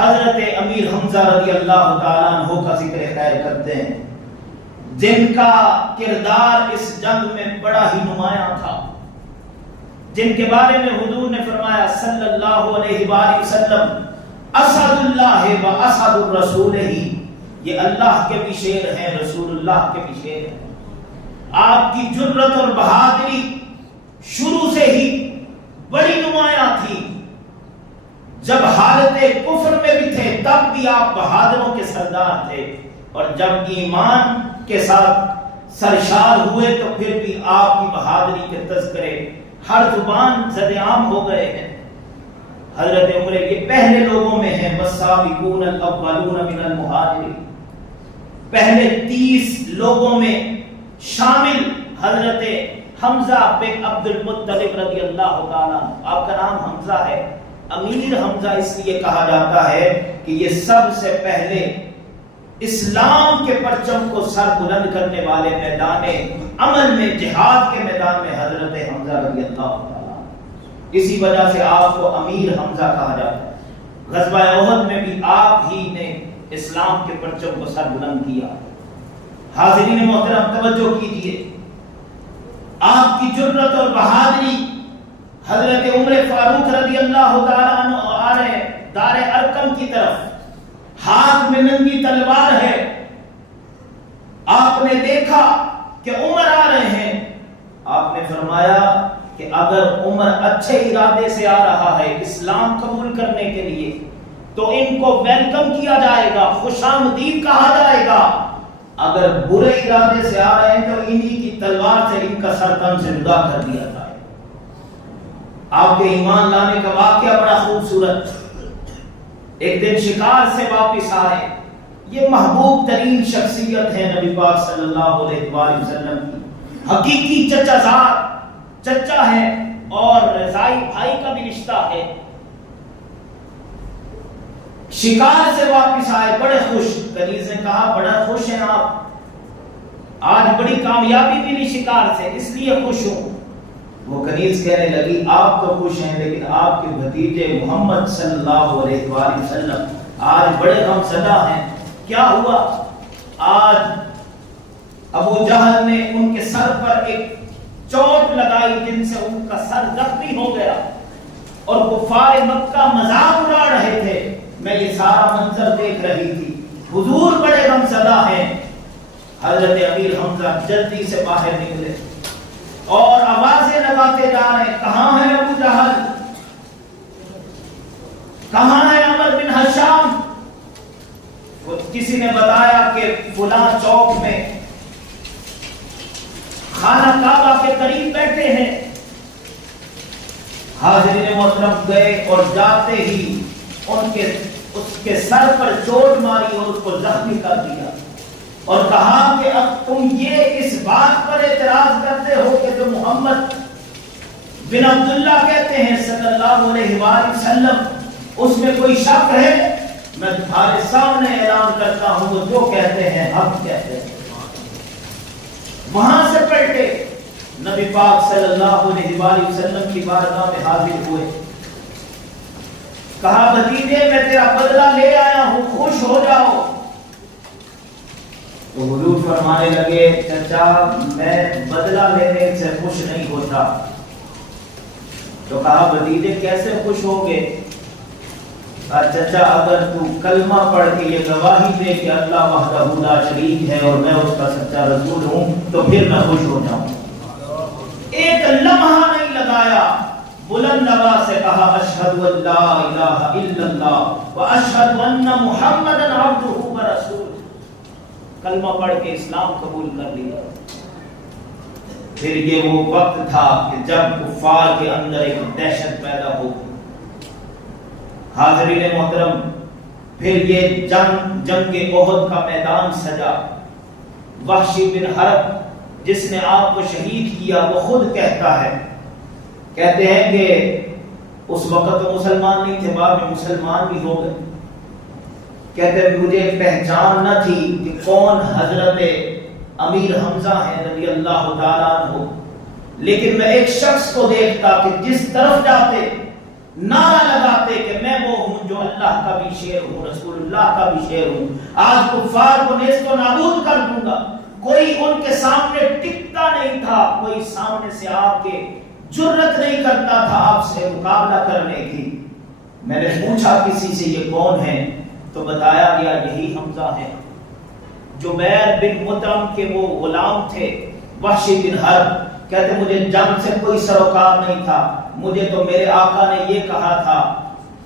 حضرت امیر حمزہ رضی اللہ تعالیٰ عنہ کا ذکر خیر کرتے ہیں، جن کا کردار اس جنگ میں بڑا ہی نمایاں تھا، جن کے بارے میں حضور نے فرمایا صلی اللہ علیہ وآلہ وسلم اسد اللہ و اسد الرسول ہی، یہ اللہ کے بھی شیر ہیں، رسول اللہ کے بھی شیر ہیں۔ آپ کی جرت اور بہادری شروع سے ہی بڑی نمایاں تھی، جب حالت کفر میں بھی تھے تب بھی آپ بہادروں کے سردار تھے، اور جب ایمان کے ساتھ سرشار ہوئے تو پھر بھی آپ کی بہادری کے تذکرے ہر زبان زد عام ہو گئے ہیں۔ حضرت عمر یہ پہلے لوگوں میں ہیں، والسابقون الاولون من المہاجرین، پہلے 30 لوگوں میں شامل حضرت حمزہ بن عبد المطلب رضی اللہ تعالیٰ۔ آپ کا نام حمزہ ہے، امیر حمزہ اس لیے کہا جاتا ہے کہ یہ سب سے پہلے اسلام کے پرچم کو سر بلند کرنے والے میدان عمل میں، جہاد کے میدان میں حضرت حمزہ رضی اللہ تعالیٰ، اسی وجہ سے آپ کو امیر حمزہ کہا جاتا ہے۔ غزوہ احد میں بھی آپ ہی نے اسلام کے پرچم کو سر بلند کیا۔ حاضرین محترم توجہ کیجئے، آپ کی جرت اور بہادری، حضرت عمر فاروق رضی اللہ تعالیٰ عنہ آ رہے دار ارقم کی طرف، ہاتھ میں ننگی تلوار ہے، آپ نے دیکھا کہ عمر آ رہے ہیں، آپ نے فرمایا کہ اگر عمر اچھے ارادے سے آ رہا ہے اسلام قبول کرنے کے لیے تو ان کو ویلکم کیا جائے گا، خوش آمدید کہا جائے گا، اگر برے ارادے سے آ رہے ہیں تو انہی کی تلوار سے ان کا سر تن سے جدا کر دیا جائے۔ آپ کے ایمان لانے کا واقعہ بڑا خوبصورت۔ ایک دن شکار سے واپس آئے، یہ محبوب ترین شخصیت ہے نبی پاک صلی اللہ علیہ وآلہ وسلم کی، حقیقی چچا زاد، چچا ہے اور رضائی بھائی کا بھی رشتہ ہے۔ شکار سے واپس آئے بڑے خوش، کنیز نے کہا بڑا خوش ہیں آپ، آج بڑی کامیابی ملی شکار سے اس لیے خوش ہوں۔ وہ کنیز کہنے لگی آپ تو خوش ہیں لیکن آپ کے بھتیجے محمد صلی اللہ علیہ وآلہ وسلم آج بڑے غم زدہ ہیں، کیا ہوا؟ آج ابو جہل نے ان کے سر پر ایک چوٹ لگائی جن سے ان کا سر زخمی ہو گیا، اور کفار مکہ مذاق اڑا رہے تھے، میں یہ سارا منظر دیکھ رہی تھی، حضور بڑے غم زدہ ہیں۔ حضرت امیر حمزہ جلدی سے باہر نکلے اور آوازیں لگاتے جا رہے ہیں، کہاں ہے ابو جہل، کہاں ہے عمر بن ہشام؟ کسی نے بتایا کہ فلاں چوک میں خانہ کعبہ کے قریب بیٹھے ہیں۔ حاضرین محترم گئے اور جاتے ہی اس کے سر پر چوٹ ماری اور اس کو زخمی کر دیا، اور کہا کہ اب تم یہ اس بات پر اعتراض کرتے ہو کہ جو محمد بن عبداللہ کہتے ہیں صلی اللہ علیہ وآلہ وسلم اس میں کوئی شک ہے؟ میں تمہارے سامنے اعلان کرتا ہوں وہ جو کہتے ہیں حق کہتے ہیں۔ وہاں سے پلٹے نبی پاک صلی اللہ علیہ وآلہ وسلم کی بارگاہ میں حاضر ہوئے، کہا بھتیجے میں تیرا بدلہ لے آیا ہوں، خوش ہو جاؤ۔ تو حضور فرمانے لگے چچا میں بدلہ لینے سے خوش نہیں ہوتا۔ تو کہا بھتیجے کیسے خوش ہوگے؟ چچا اگر تو کلمہ پڑھ کے یہ گواہی دے کہ اللہ وحدہ لا شریک ہے اور میں اس کا سچا رسول ہوں تو پھر میں خوش ہو جاؤں۔ ایک لمحہ نہیں لگایا، بلند آواز سے کہا اشہد ان لا الہ الا اللہ واشہد ان محمدا عبدہ ورسولہ، کلمہ پڑھ کے اسلام قبول کر لیا۔ پھر یہ وہ وقت تھا کہ جب کفار کے اندر ایک دہشت پیدا ہو گئی۔ حاضرین محترم پھر یہ جنگ احد کا میدان سجا۔ وحشی بن حرب جس نے آپ کو شہید کیا وہ خود کہتا ہے، کہتے ہیں کہ اس وقت تو مسلمان نہیں تھے، بعد میں مسلمان بھی ہو گئے، کہتے ہیں مجھے پہچان نہ تھی کہ کون حضرت امیر حمزہ ہیں رضی اللہ تعالیٰ عنہ، لیکن میں ایک شخص کو دیکھتا کہ جس طرف جاتے نعرہ لگاتے کہ میں وہ ہوں جو اللہ کا بھی شیر ہوں، رسول اللہ کا بھی شیر ہوں، آج کفار کو نیست و نابود کر دوں گا۔ کوئی ان کے سامنے ٹکتا نہیں تھا، کوئی سامنے سے آ کے جرت نہیں کرتا تھا آپ سے مقابلہ کرنے کی۔ میں نے پوچھا کسی سے یہ کون ہے، تو بتایا گیا یہی حمزہ ہے۔ جبیر بن مطعم کے وہ غلام تھے، وحشی بن حرب، کہتے مجھے جنگ سے کوئی سروکار نہیں تھا، مجھے تو میرے آقا نے یہ کہا تھا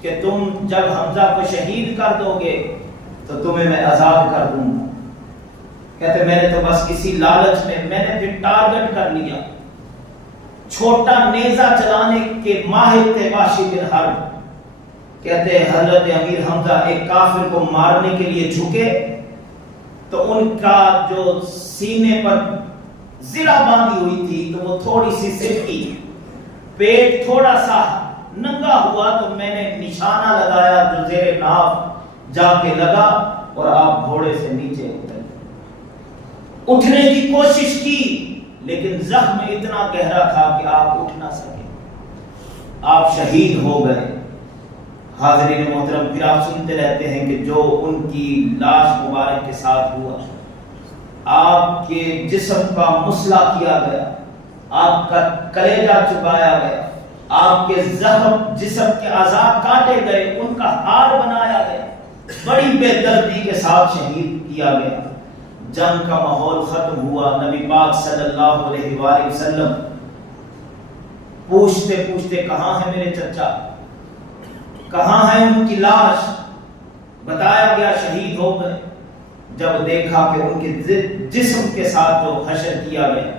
کہ تم جب حمزہ کو شہید کر دو گے تو تمہیں میں عذاب کر دوں گا۔ کہتے میں نے تو بس کسی لالچ میں نے پھر ٹارگٹ کر لیا۔ چھوٹا نیزہ چلانے کے ماہر تھے وحشی بن حرب۔ کہتے حضرت امیر حمزہ ایک کافر کو مارنے کے لیے جھکے تو ان کا جو سینے پر زرہ باندھی ہوئی تھی تو وہ تھوڑی سی سرکی، پیٹ تھوڑا سا ننگا ہوا، تو میں نے نشانہ لگایا جو زیر ناف جا کے لگا اور آپ گھوڑے سے نیچے اترے۔ اٹھنے کی کوشش کی لیکن زخم اتنا گہرا تھا کہ آپ اٹھ نہ سکے، آپ شہید ہو گئے۔ حاضرین محترم، پھر آپ سنتے رہتے ہیں کہ جو ان کی لاش مبارک کے ساتھ ہوا، آپ کے جسم کا مسئلہ کیا گیا، آپ کا کلیجہ چبایا گیا، آپ کے زخم جسم کے اعضاء کاٹے گئے، ان کا ہار بنایا گیا، بڑی بے دردی کے ساتھ شہید کیا گیا۔ جنگ کا ماحول ختم ہوا، نبی پاک صلی اللہ علیہ وآلہ وسلم پوچھتے پوچھتے کہاں ہے میرے چچا، کہاں ہے ان کی لاش؟ بتایا گیا شہید ہو گئے۔ جب دیکھا کہ ان کے جسم کے ساتھ جو حشر کیا گیا،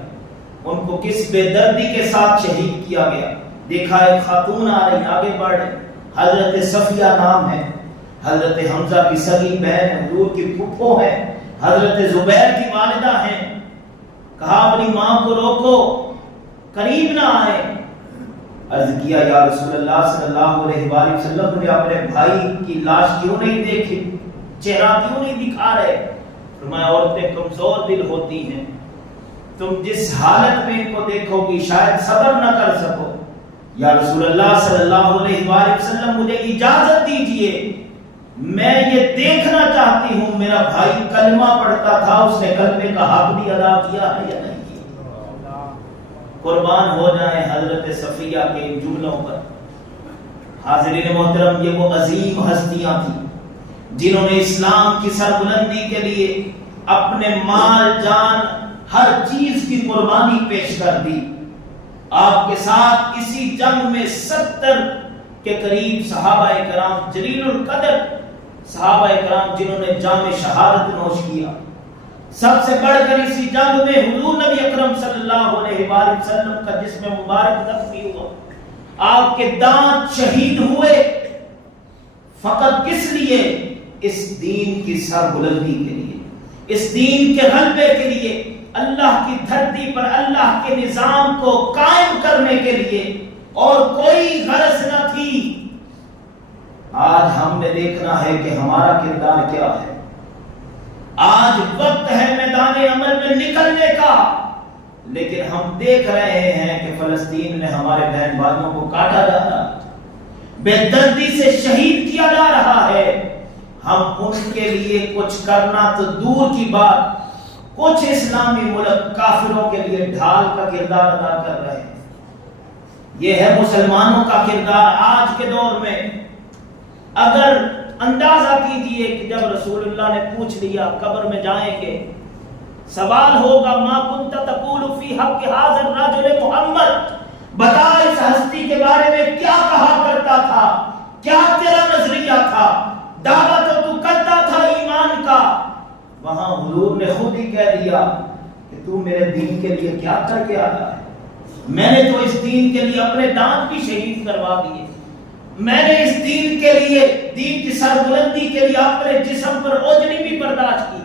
ان کو کس بے دردی کے ساتھ شہید کیا گیا، دیکھا ایک خاتون آ رہی، آگے بڑھ رہی، حضرت صفیہ نام ہے، حضرت حمزہ کی سگی بہن، حضور کی پھپھو ہے، حضرت زبیر کی والدہ ہیں۔ کہا اپنی ماں کو روکو، قریب نہ آئے۔ عرض کیا یا رسول اللہ صلی اللہ علیہ وآلہ وسلم، مجھے اپنے بھائی کی لاش کیوں نہیں دیکھی، چہرہ کیوں نہیں دکھا رہے؟ فرمایا عورتیں کمزور دل ہوتی ہیں، تم جس حالت میں ان کو دیکھو گی شاید صبر نہ کر سکو۔ یا رسول اللہ صلی اللہ علیہ وآلہ وسلم مجھے اجازت دیجئے، میں یہ دیکھنا چاہتی ہوں میرا بھائی کلمہ پڑھتا تھا، اس نے کلمے کا حق بھی ادا کیا ہے یا نہیں کیا۔ قربان ہو جائیں حضرت صفیہ کے ان جملوں پر۔ حاضرین محترم، یہ وہ عظیم ہستیاں تھیں جنہوں نے اسلام کی سربلندی کے لیے اپنے مال جان ہر چیز کی قربانی پیش کر دی۔ آپ کے ساتھ اسی جنگ میں 70 کے قریب صحابہ کرام، جلیل القدر صحابہ کرام جنہوں نے جام شہادت نوش کیا۔ سب سے بڑھ کر اسی جنگ میں حضور نبی اکرم صلی اللہ علیہ وآلہ وسلم کا جسم مبارک زخمی ہوا، آپ کے دانت شہید ہوئے، فقط کس لیے؟ اس دین کی سربلندی کے لیے، اس دین کے غلبے کے لیے، اللہ کی دھرتی پر اللہ کے نظام کو قائم کرنے کے لیے، اور کوئی غرض نہ تھی۔ آج ہم نے دیکھنا ہے کہ ہمارا کردار کیا ہے۔ آج وقت ہے میدان عمل میں نکلنے کا، لیکن ہم دیکھ رہے ہیں کہ فلسطین میں ہمارے بہن بھائیوں کو کاٹا جا رہا ہے، بے دردی سے شہید کیا جا رہا ہے۔ ہم ان کے لیے کچھ کرنا تو دور کی بات، کچھ اسلامی ملک کافروں کے لیے ڈھال کا کردار ادا کر رہے ہیں۔ یہ ہے مسلمانوں کا کردار آج کے دور میں۔ اگر اندازہ کیجئے کہ جب رسول اللہ نے پوچھ لیا قبر میں جائیں گے، سوال ہوگا ما کنت تقول فی حق ھذا الرجل محمد، بتا اس ہستی کے بارے میں کیا کہا کرتا تھا، کیا تیرا نظریہ تھا، دعویٰ تو کرتا تھا ایمان کا۔ وہاں حضور نے خود ہی کہہ دیا کہ تو میرے دین کے لیے کیا کر کے آیا ہے؟ میں نے تو اس دین کے لیے اپنے دانت بھی شہید کروا دیے، میں نے اس دین کے لیے، دین کی سربلندی کے لیے اپنے جسم پر اوجڑی بھی برداشت کی،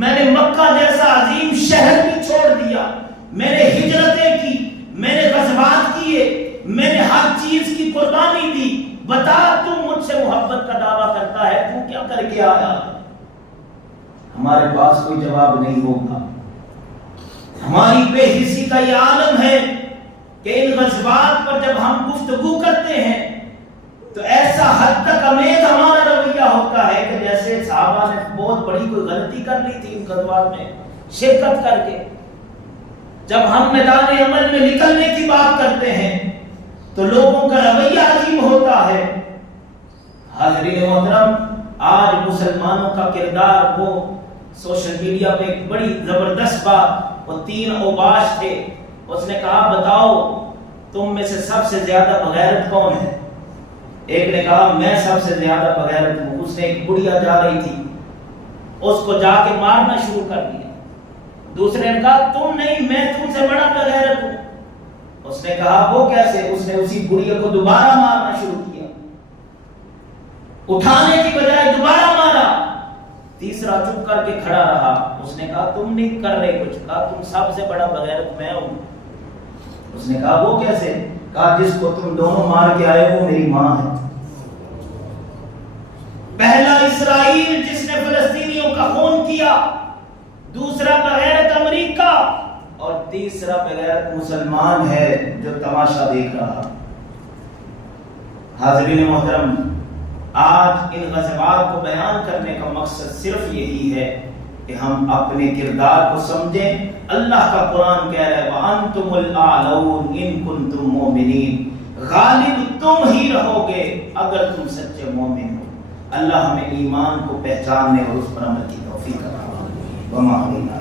میں نے مکہ جیسا عظیم شہر بھی چھوڑ دیا، میں نے ہجرتیں کی، میں نے غزوات کیے، میں نے ہر چیز کی قربانی دی۔ بتا تو مجھ سے محبت کا دعویٰ کرتا ہے، تو کیا کر کے آیا؟ ہمارے پاس کوئی جواب نہیں ہوگا۔ ہماری بے حسی کا یہ عالم ہے کہ ان غزوات پر جب ہم گفتگو کرتے ہیں تو ایسا حد تک امیز ہمارا رویہ ہوتا ہے کہ جیسے صحابہ نے بہت بڑی کوئی غلطی کر لی تھی ان غزوات میں شرکت کر کے، جب ہم میدان عمل میں نکلنے کی بات کرتے ہیں تو لوگوں کا رویہ عجیب ہوتا ہے۔ حاضرین محترم، آج مسلمانوں کا کردار، وہ سوشل میڈیا پہ ایک بڑی زبردست بات، وہ 3 اوباش تھے، اس نے کہا بتاؤ تم میں سے سب سے زیادہ بغیرت کون ہے؟ ایک نے کہا میں سب سے زیادہ بغیرت ہوں۔ اس نے ایک بڑھیا جا رہی تھی، اس کو جا کے مارنا شروع کر دیا۔ دوسرے نے کہا تم نہیں، میں تم سے بڑا بغیرت ہوں۔ اس نے کہا وہ کیسے؟ اس نے اسی بڑھیا کو دوبارہ مارنا شروع کیا، اٹھانے کی بجائے دوبارہ مارا۔ تیسرا چپ کر کے کھڑا رہا۔ اس نے کہا تم نہیں کر رہے کچھ، کہا تم سب سے بڑا بغیرت میں ہوں۔ اس نے کہا وہ کیسے؟ کہا جس کو تم دونوں مار کے آئے وہ میری ماں ہے۔ پہلا اسرائیل جس نے فلسطینیوں کا خون کیا، دوسرا بغیرت امریکہ، اور تیسرا بغیرت مسلمان ہے جو تماشا دیکھ رہا۔ حاضرین محترم، آج ان غزوات کو بیان کرنے کا مقصد صرف یہی ہے کہ ہم اپنے کردار کو سمجھیں۔ اللہ کا قرآن کہہ رہا ہے وَأَنْتُمُ الْأَعْلَوْنَ إِن كُنتُم مُؤْمِنِينَ، غالب تم ہی رہو گے اگر تم سچے مومن ہو۔ اللہ ہمیں ایمان کو پہچاننے اور اس پر عمل کی توفیق عطا فرمائے۔